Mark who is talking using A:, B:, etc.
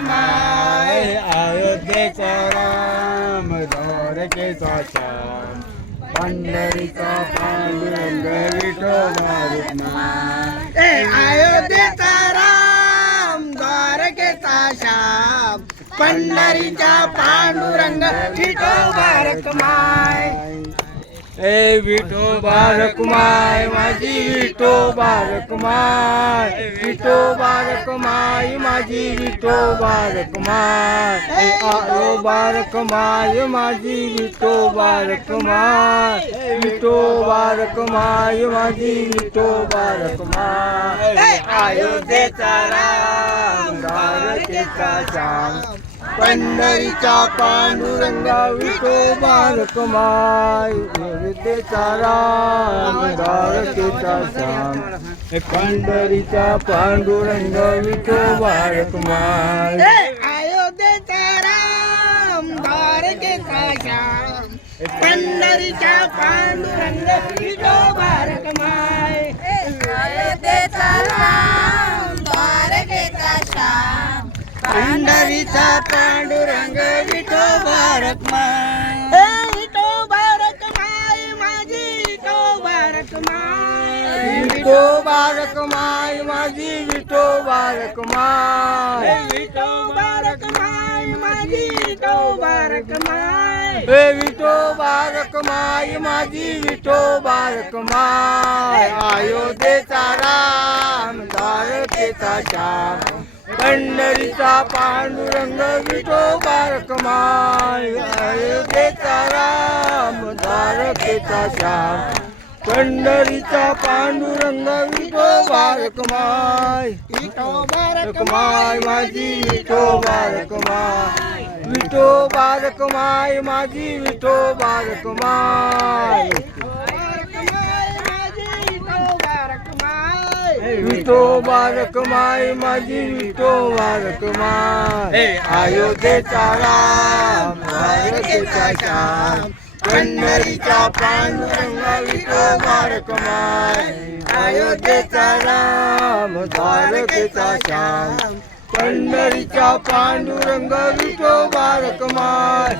A: माय.
B: अयोध्येचा राम द्वारकेचा श्याम पंढरीचा पांडुरंग विठोबा
A: ए अयोध्येचा राम द्वारकेचा श्याम. पंढरीचा पांडुरंग विठोबा रखमाय
B: ए विठो बारक माय माझी विठो बारक माय विठो बारक माय माझी विठो बारक my A आयो बारक माय माझी विठो बारक माय विठो बारक माय माझी विठो बारक माय
A: आयो
B: अयोध्येचा राम द्वारकेचा श्याम. पंढरीचा पांडुरंगा विठो बालक माय अयोध्येचा राम द्वारकेचा श्याम हे पंढरीचा पांडुरंग विठो बालक माय
A: ए अयोध्येचा राम द्वारकेचा श्याम पंढरीचा पांडुरंग विठोबा रखमाय पंढरीचा पांडुरंग विठोबा रखमाय ए विठोबा रखमाय माझी विठोबा रखमाय
B: विठो बालक माय माझी विठो बालक माय
A: विठोबा रखमाय माझी विठोबा रखमाय
B: हे विठो बालक माय माझी विठो बालक माय अयोध्येचा राम द्वारकेचा श्याम. पंढरीचा पांडुरंग विठो बालक अयोध्येचा राम द्वारकेचा श्याम. पंढरीचा पांडुरंग विठो बालक माय
A: विठोबा
B: बालक माझी विठो बालक माय विठो बालक माझी विठो बालक विठो बालक माय माझी विठो बालक माय अयोध्येचा राम द्वारकेचा श्याम पंढरीचा पांडुरंगा विठो बालक माय अयोध्येचा राम द्वारकेचा श्याम पंढरीचा पांडुरंग विठो बालक माय